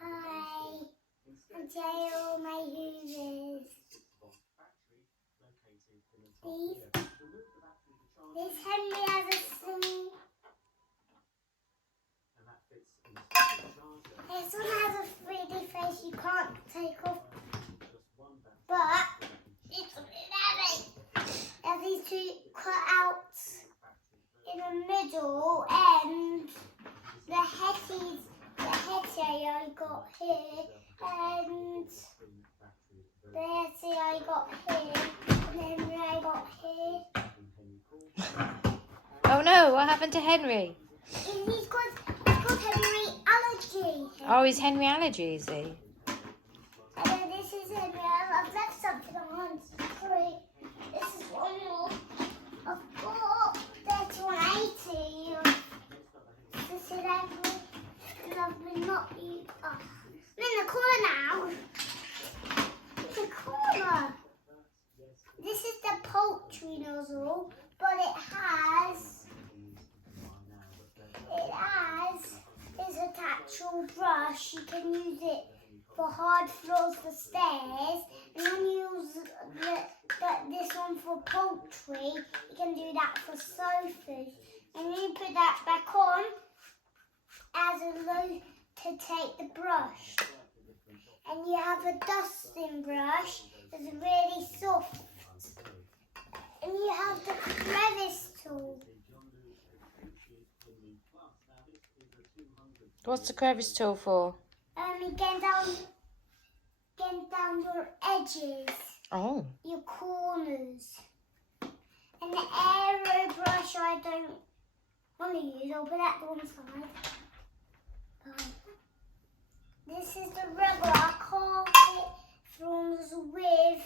Hi, and today all my Hoovers. This Henry has a sling. This one has a Freddie face you can't take off, but it's really heavy. There's these two cutouts in the middle, and the Hetty I got here, and the Hetty I got here, and then I got here. Oh no, what happened to Henry? He's got Henry allergy. Oh, he's Henry allergy, is he? And then this is Henry. I've left something on. Sorry. This is one more. I've got 3180. This is Henry. And I've been not eating. Oh, I'm in the corner now. The corner. This is the poultry nozzle, but it has this attachable brush. You can use it for hard floors for stairs, and when you use this one for poultry, you can do that for sofas. And you put that back on as a load to take the brush. And you have a dusting brush that's really soft. And you have the crevice tool. What's the crevice tool for? Getting down your edges, Oh. your corners. And the aero brush I don't want to use, I'll put that to one side. This is the regular carpet thorns with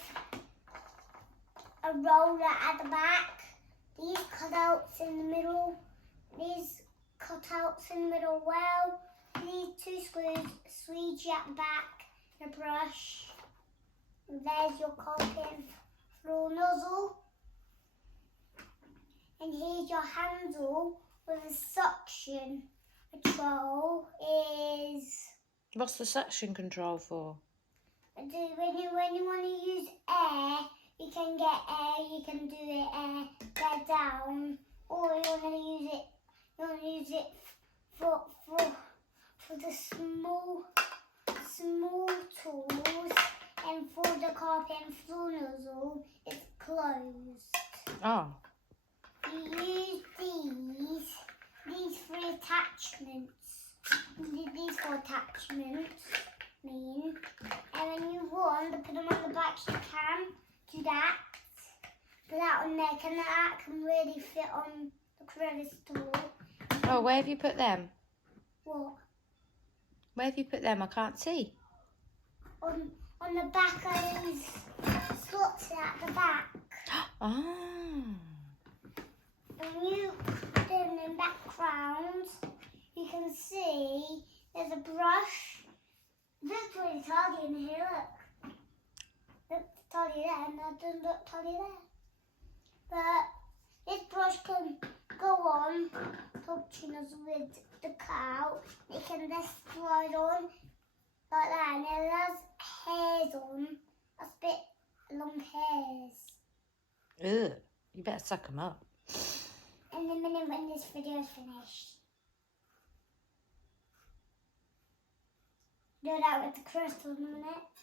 a roller at the back. These cutouts in the middle. These cutouts in the middle well. These two screws squeegee at the back. The brush. And there's your carpet floor nozzle. And here's your handle with a suction control. What's the suction control for? When you want to use air, you can get air. You can do it air down, or you want to use it. You want to use it for the small tools, and for the carpet and floor nozzle, it's closed. Oh. You use these three attachments. These four attachments mean, and when you want to put them on the back, you can do that. Put that on there, that can really fit on the crevice tool. Oh, where have you put them? What? Where have you put them? I can't see. On the back of these slots at the back. Ah. When you put them in background, you can see there's a brush. Looks really tiny in here, look. Looks tiny there, and that doesn't look tiny there. But this brush can go on touching us with the cow. It can just slide on like that, and it has hairs on. That's a bit long hairs. Ugh. You better suck them up. In a minute when this video is finished. Do that with the crystal in a minute.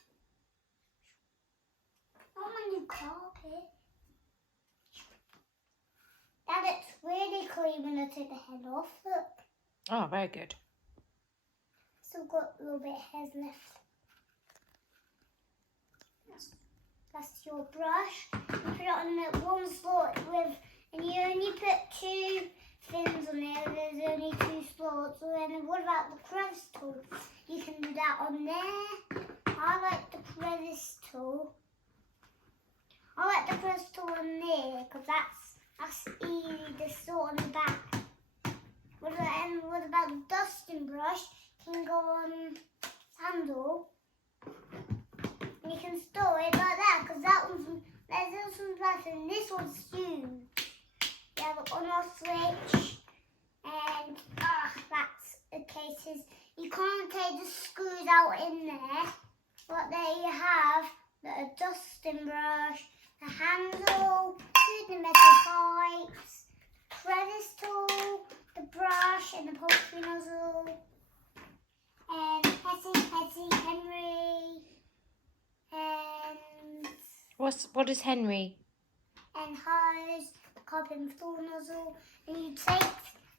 Oh, my new carpet. That looks really clean when I take the head off. Look. Oh, very good. Still got a little bit of hairs left. That's your brush. You put it on the one slot and you only put two fins on there. There's only two slots. And then what about the crevice tool? You can do that on there. I like the crevice tool. I like the crevice tool on there because that's easy to store on the back. What about the dusting brush? Can go on the handle. And you can store it like that because this one's nice and this one's huge. You have an on-off switch, and that's the cases. You you can't take the screws out in there. But there you have the dusting brush, the handle, the metal pipes, crevice tool, the brush and the poultry nozzle, and Hetty, Henry, and What is Henry? and hose, the carbon floor nozzle, and you take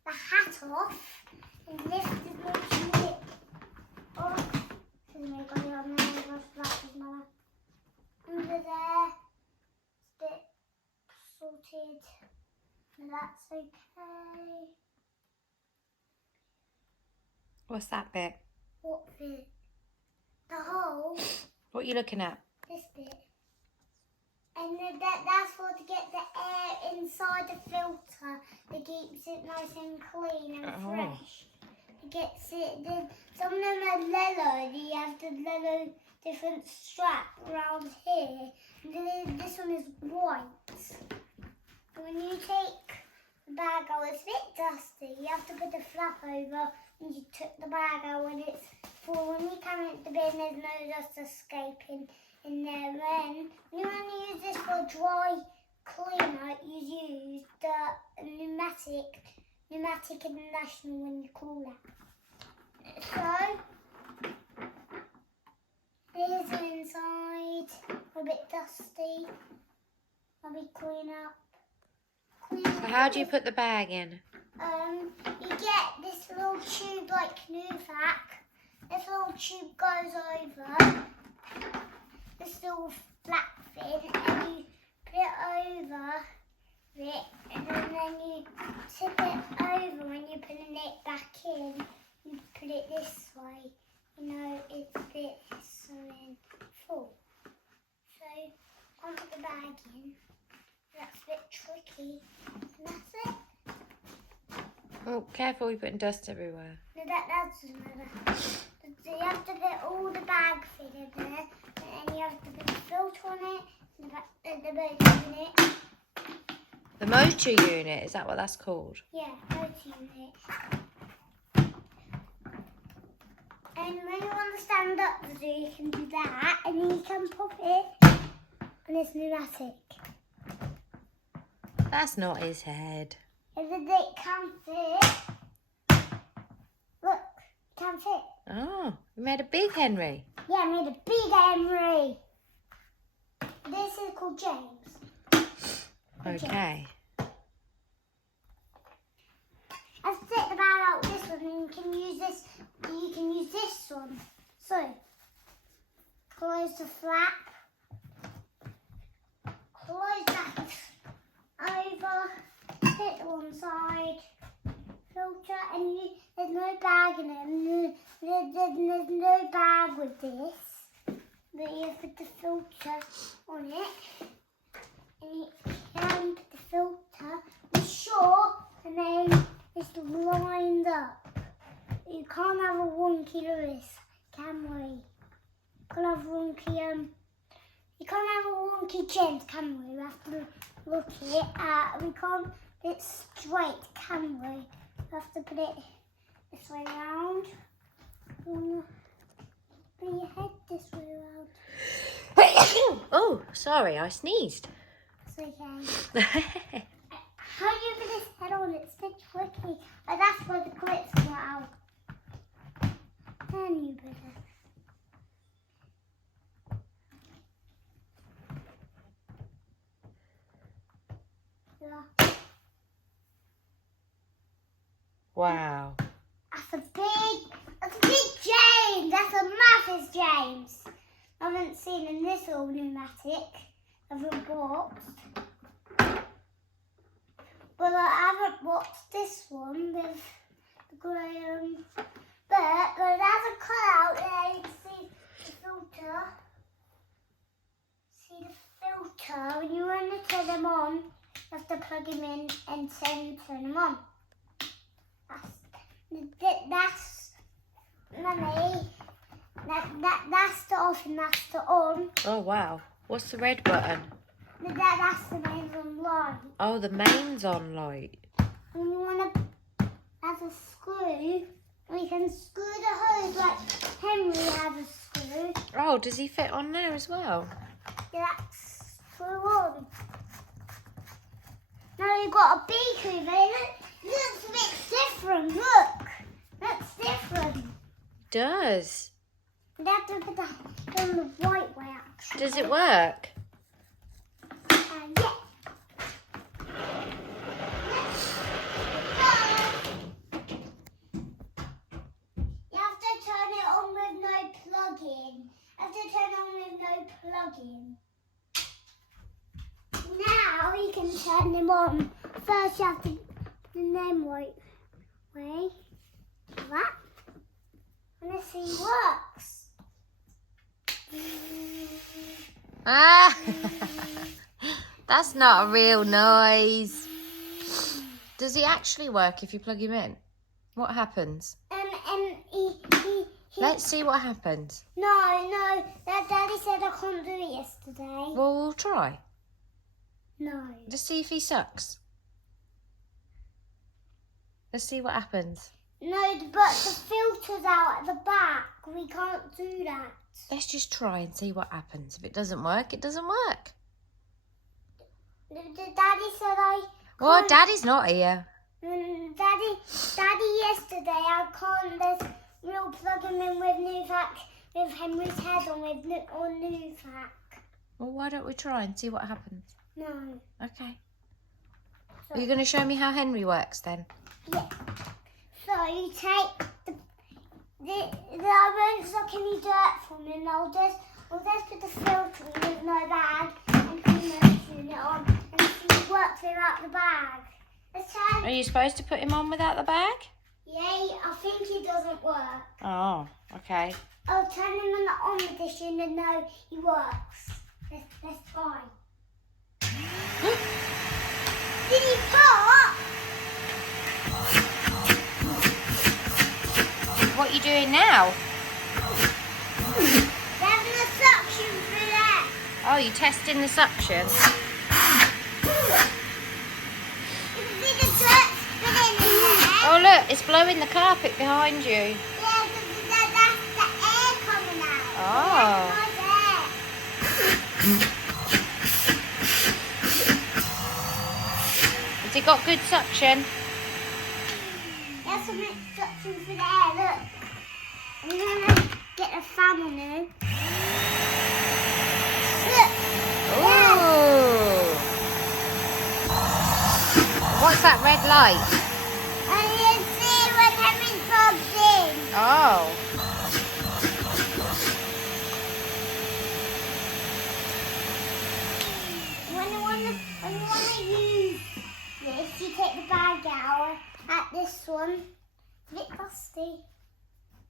the hat off and lift the little lip off. So then we've got it on there, under there, it's a bit sorted, and that's okay. What's that bit? What bit? The hole, What are you looking at? this bit. And then that's for to get the air inside the filter that keeps it nice and clean and fresh. It gets it. Then some of them are yellow. You have the yellow different strap around here. And then this one is white. When you take the bag out, it's a bit dusty. You have to put the flap over when you took the bag out when it's full. When you come into the bin, there's no dust escaping in there. When you want to use this for dry cleaner, you use the pneumatic international when you cool it. So here's the inside, a bit dusty. I'll be clean up. So how do you put the bag in? You get this little tube like Nuvac. This little tube goes over this little flat thing, and you put it over it, and then you tip it over when you're putting it back in. You put it this way. You know, it's this and then full. So I'll put the bag in. That's a bit tricky. And that's it. Oh, careful, you're putting dust everywhere. No, that doesn't matter. So you have to put all the bag fit in there, and then you have to put the filter on it, and the motor unit. The motor unit, is that what that's called? Yeah, motor unit. And when you want to stand up to do, you can do that, and then you can pop it on this pneumatic. That's not his head. And then it can fit. Look, it can fit. Oh, you made a big Henry. Yeah, I made a big Henry. This is called James. Okay. Let's take the bag out with this one, and you can use this. You can use this one. So, close the flap. Close that over. Hit one side. Filter, and there's no bag in it. There's no bag with this. But you put the filter on it, and you can put the filter. Be sure the name is lined up. You can't have a wonky Lewis, can we? Can't have wonky You can't have a wonky James, can we? We have to look it at. We can't. It's straight, can we? We have to put it this way around. Put your head this way around. Oh, sorry, I sneezed. It's okay. How do you put this head on? It's a bit tricky. But that's where the clips come out. Then you put it. Yeah. Wow. That's a big James. That's a massive James. I haven't seen in this little pneumatic of a box. But I haven't watched this one with the grey, but there's a cutout there. You can see the filter. See the filter. When you want to turn them on, you have to plug them in and turn them on. That's Mummy. That's the off and that's the on. Oh, wow. What's the red button? That's the mains on light. Oh, the mains on light. When you want to, that's a screw. We can screw the Oh, does he fit on there as well? Yeah, that's screw on. Now you've got a beak over it. It looks a bit different. Look. Looks different. It does. You have to put that on the right way, actually. Does it work? Yeah. You have to turn it on with no plug-in. You have to turn it on with no plug-in. Now you can turn them on. First you have to put them right way. Like that. And this thing works. Ah! That's not a real noise. Does he actually work if you plug him in? What happens? He Let's see what happens. No. Daddy said I couldn't do it yesterday. Well, we'll try. No. Just see if he sucks. Let's see what happens. No, but the filter's out at the back. We can't do that. Let's just try and see what happens. If it doesn't work, it doesn't work. Daddy said I Well, can't. Daddy's not here. Daddy yesterday I can't. There's real plug him in with Nuvac, with Henry's head on Nuvac. Well, why don't we try and see what happens? No. Okay. Are you going to show me how Henry works then? Yeah. So you take I won't suck any dirt from him. I'll just put the filter with no bag and put the unit on and see it works without the bag. Let's try. Are you supposed to put him on without the bag? Yeah, I think it doesn't work. Oh, okay. I'll turn him on the dish and know he works. Let's try. Did he pop? What are you doing now? There's no suction for that. Oh, you're testing the suction. It's a bit of dirt spinning in there. Oh, look, it's blowing the carpet behind you. Yeah, that's the air coming out. Oh. That's Has it got good suction? There's some suction for the air, look. I'm going to get a fan on there. Look. Ooh. What's that red light? And you see when Henry plugs in. Oh. When you want to use this, you take the bag out at this one. It's a bit dusty.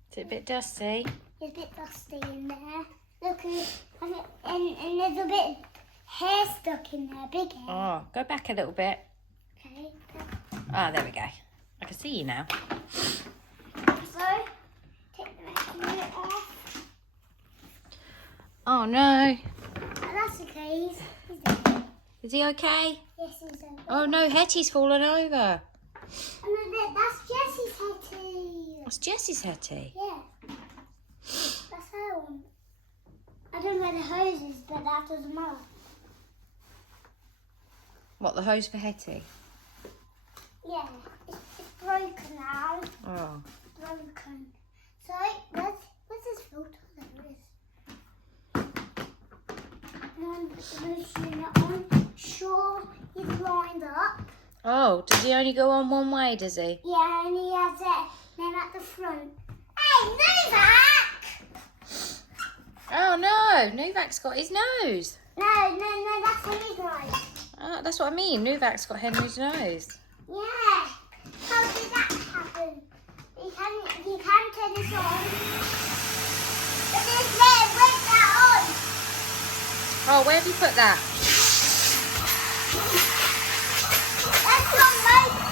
Is it a bit dusty? There's a bit dusty in there. Look, and there's a bit hair stuck in there, big hair. Oh, go back a little bit. Okay. Ah, there we go. I can see you now. So, take the next unit off. Oh, no. Oh, that's okay. He's okay. Is he okay? Yes, he's okay. Oh, no, Hetty's fallen over. And then that's Jessie's Hetty. That's Jessie's Hetty. Yeah. That's her one. I don't know where the hose is, but that doesn't matter. What, the hose for Hetty? Yeah. It's broken now. Oh. Broken. So, where's this filter? There it is. And put the loose unit on. Sure, he's lined up. Oh, does he only go on one way, does he? Yeah, and he has it. Then at the front. Hey, Novak! Oh, no. Nuvac's got his nose. No, that's Henry's nose. Oh, that's what I mean. Nuvac's got Henry's nose. Yeah. How did that happen? You can turn this on. But this there, break that on. Oh, where have you put that? That's your motor.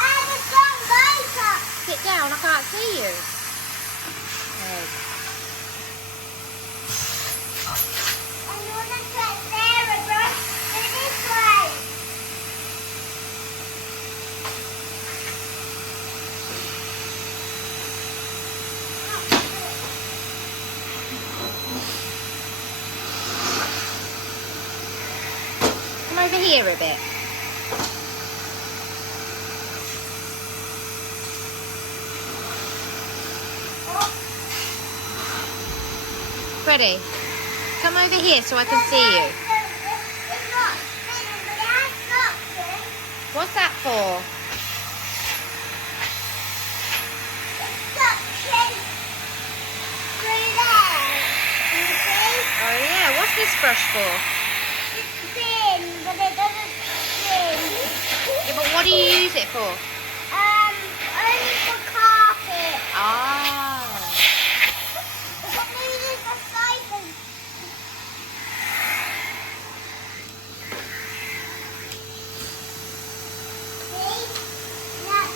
And it's your motor. Sit down, I can't see you. Hey. And you want to put there, bro. Go this way. here a bit. Freddie, come over here so I can see you. It's not spinning, but it has suction. What's that for? It's suction through there. Can you see? Oh yeah, what's this brush for? It's spin, but it doesn't spin. Yeah, but what do you use it for? Only for carpet. Ah. It's only used for sofas. See? That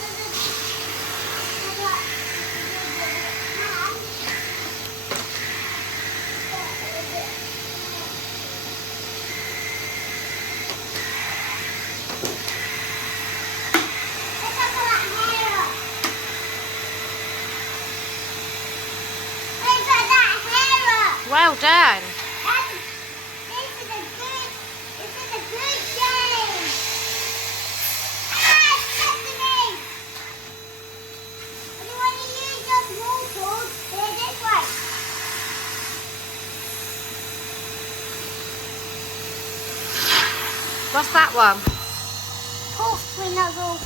Well done. This is a good game. Stephanie! If you want to use your small tools, do it this way. What's that one? Upholstery nozzle.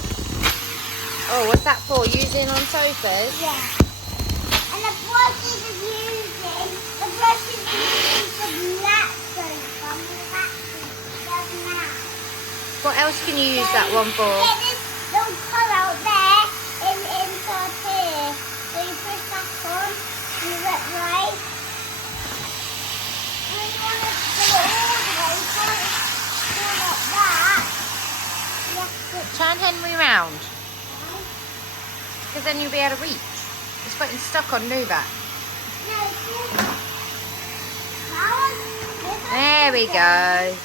Oh, what's that for? Using on sofas? Yeah. And the brush is using for black sofa. Doesn't matter. What else can you use that one for? Get this little pull out there inside here. So you push that on, you rip right. And you want to do it all the way, you can't pull like that. You have to Turn Henry round, right. because then you'll be able to reach. It's getting stuck on Nubat. No, it's all that. There we go.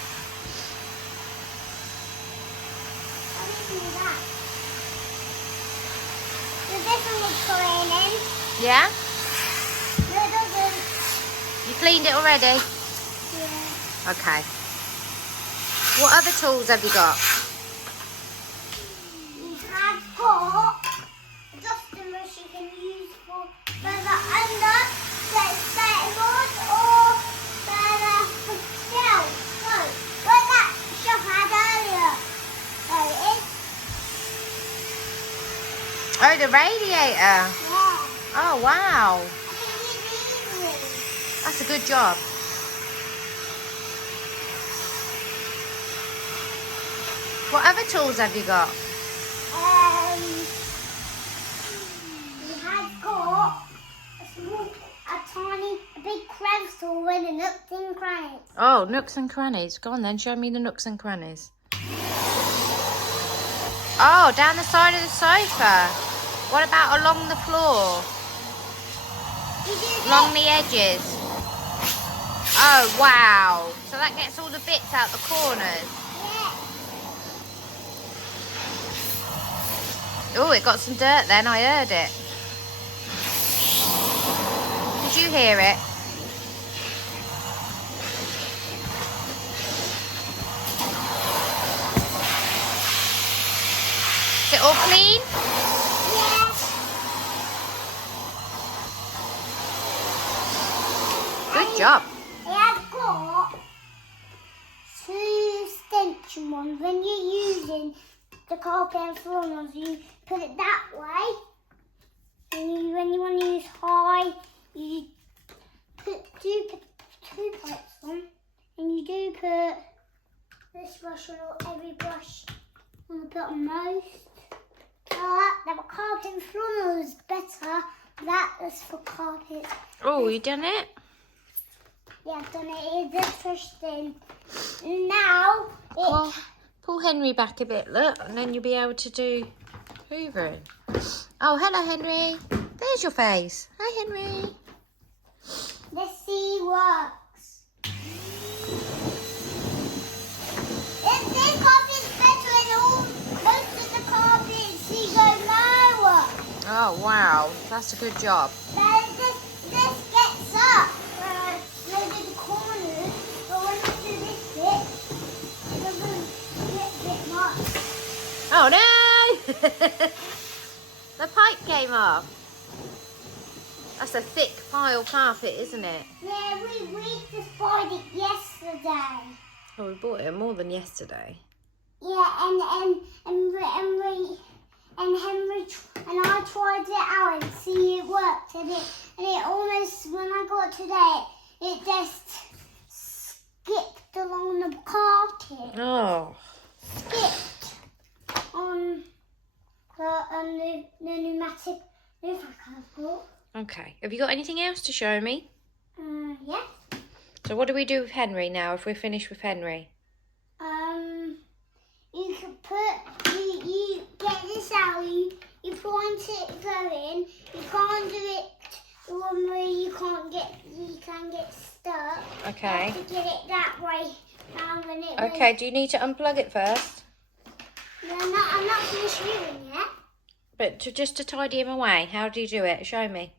Does this one need cleaning? Yeah? No, it doesn't. You cleaned it already? Yeah. Okay. What other tools have you got? You have got a dusting brush you can use for further under, so it's board or further for shelf. So, what that shelf had earlier. There it is. Oh, the radiator. Yeah. Oh, wow. I can use it easily. That's a good job. What other tools have you got? We have got a big crevice tool and a nooks and crannies. Oh, nooks and crannies. Go on then, show me the nooks and crannies. Oh, down the side of the sofa. What about along the floor? Along the edges? Oh, wow. So that gets all the bits out the corners. Yeah. Oh, it got some dirt then, I heard it. Did you hear it? Is it all clean? Yeah. Good job. We have got two extension ones. When you're using the carpet and floor ones, you put it that way. And when you want to use high, you put two pipes on. And you do put this brush on every brush. I'm going to put on most. The carpet and floor is better. That is for carpet. Oh, you done it? Yeah, I've done it. It's interesting. Now, Pull Henry back a bit, look, and then you'll be able to do hoovering. Oh, hello, Henry. There's your face. Hi, Henry. let's see works. This carpet's better than all most of the carpets you go lower. Oh, wow. That's a good job. But this gets up. Maybe the corners, but when you do this bit, it doesn't Oh no! The pipe came off. That's a thick pile carpet, isn't it? Yeah, we just bought it yesterday. Oh, we bought it more than yesterday. Yeah, and Henry and I tried it out and see it worked, and it almost, when I got today, it just skipped along the carpet. Oh. Skipped on the pneumatic roof I bought. Okay. Have you got anything else to show me? Yeah. So what do we do with Henry now if we're finished with Henry? You can you get this out, you point it going, you can't do it the one where you can get stuck. Okay. You have to get it that way round when it Okay, do you need to unplug it first? No, I'm not finished moving yet. But just to tidy him away, how do you do it? Show me.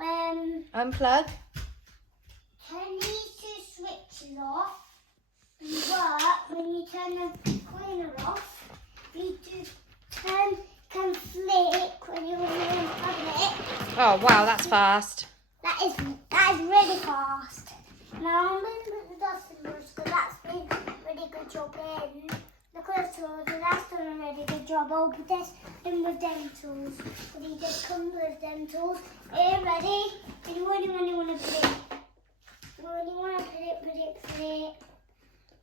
Unplug. Turn these two switches off. But when you turn the cleaner off, you can flick when you want to unplug it. Oh wow, that's fast. That is really fast. Now I'm going to put the dusting brush because that's been a really good job in. The crystals, and that's done a really good job. Oh, but that's done with them tools. But he just comes with them tools. Here, ready? And you want to put it. When you want to put it.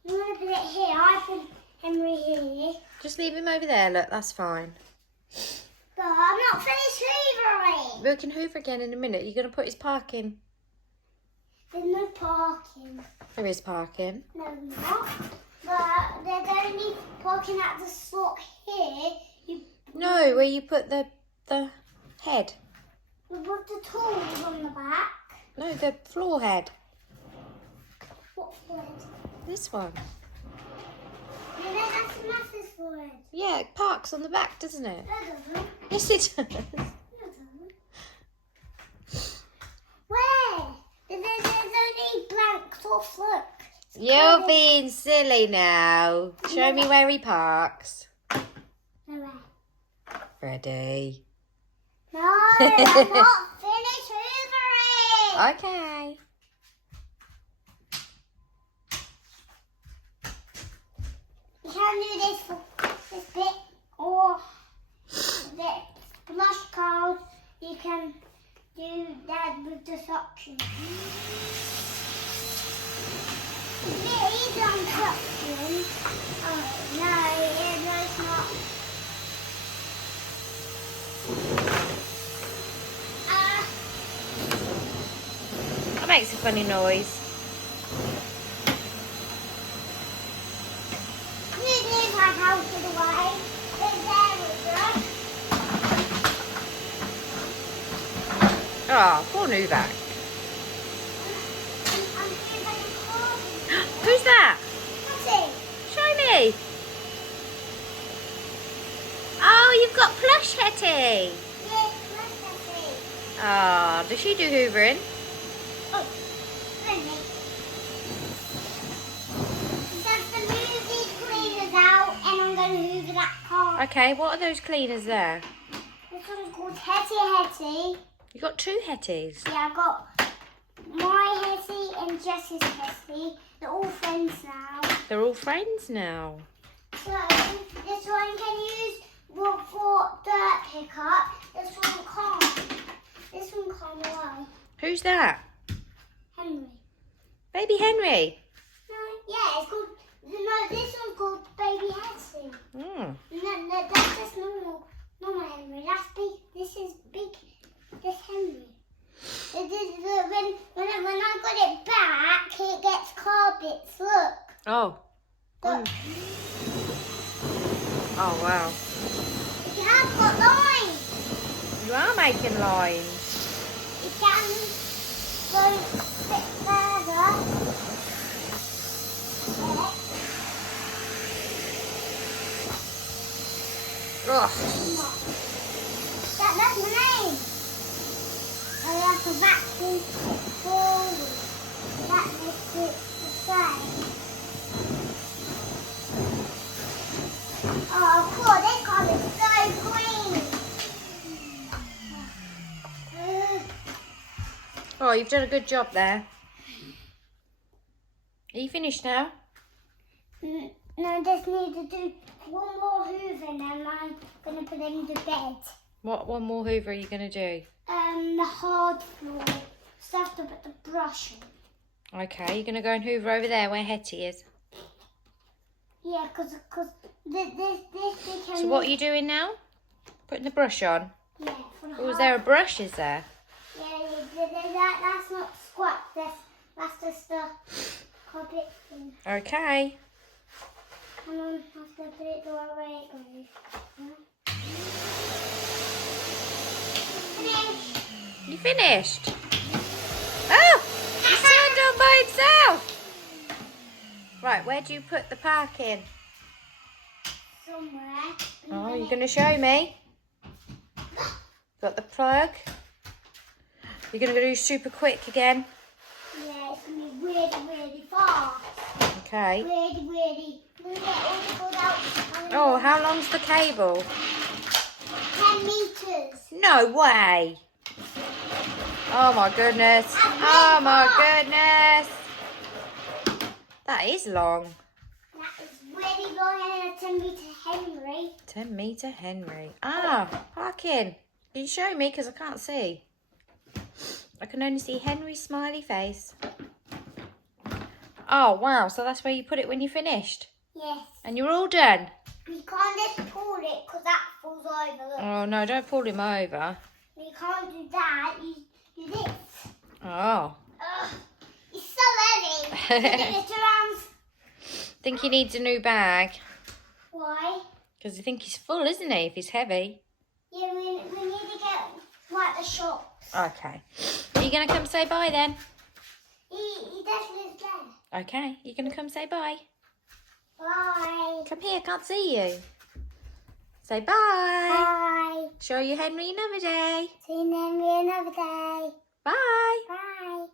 You want to put it here. I put Henry here. Just leave him over there, look, that's fine. But I'm not finished hoovering. We can hoover again in a minute. You're going to put his parking. There's no parking. There is parking. No, not. But there's only parking at the slot here. No, where you put the head. With the tools on the back. No, the floor head. What foot? This one. No, that's the master's foot. Yeah, it parks on the back, doesn't it? No, it doesn't. Yes, it does. No, it doesn't. Where? There's only blanks off, look. You're being silly now. Show me where he parks. No way. Freddie. No, I'm not finished hoovering. Okay. You can do this for this bit, or the flush card. You can do that with the suction. It is on suction. Oh no, it's not. That makes a funny noise. Move my house to the way. There we go. Oh, poor Hoover. I'm doing like a carving. Who's that? What's it? Show me. Oh, you've got plush Hetty. Yes, what's that? Oh, does she do hoovering? Oh, really? Just to move these cleaners out, and I'm going to hoover that car. Okay, what are those cleaners there? This one's called Hetty. You got two Hetties. Yeah, I got my Hetty and Jess's Hetty. They're all friends now. They're all friends now. So this one can use for dirt pickup. This one can't. This one can't well. Who's that? Henry. Baby Henry. No, yeah, it's called. No, this one's called Baby Hetty. Mm. No, that's just normal Henry. That's big. This is big. This Henry. When I got it back, it gets carpets. Look. Oh. Look. Oh, wow. You have got lines. You are making lines. You can go a bit further. Ugh. That's my name. I have to vacuum it forward. That makes it the same. Oh, Oh, you've done a good job there. Are you finished now? No, I just need to do one more hoover and then I'm going to put it in the bed. What one more hoover are you going to do? The hard floor. So I have to put the brush in. Okay, you're going to go and hoover over there where Hetty is. Yeah, because this became... So what are you doing now? Putting the brush on? Yeah, for the Or is there a brush, is there? Yeah, that's not squat. That's just a carpet thing. Okay. Come on, I have to put it the right way it goes. Finish. You finished? Oh! He's turned on by himself! Right, where do you put the park in? Somewhere. Oh, you're going to show me? Got the plug. You're going to do super quick again? Yeah, it's going to be really fast. Okay. Really. I'm going to get all the food out. Oh, how long's the cable? 10 metres. No way! Oh my goodness. Oh my goodness. That is long. That is really long and a 10 metre Henry. 10 metre Henry. Ah, parking. Can you show me? Because I can't see. I can only see Henry's smiley face. Oh, wow. So that's where you put it when you're finished? Yes. And you're all done? You can't just pull it because that falls over. Look. Oh, no, don't pull him over. You can't do that. You do this. Oh. Ugh. It's so heavy. Look at it around. Think he needs a new bag. Why? Because I think he's full, isn't he, if he's heavy? Yeah, we need to get like the shops. Okay. Are you going to come say bye then? He definitely is there. Okay. You're going to come say bye? Bye. Come here, can't see you. Say bye. Bye. Show you Henry another day. See you another day. Bye. Bye.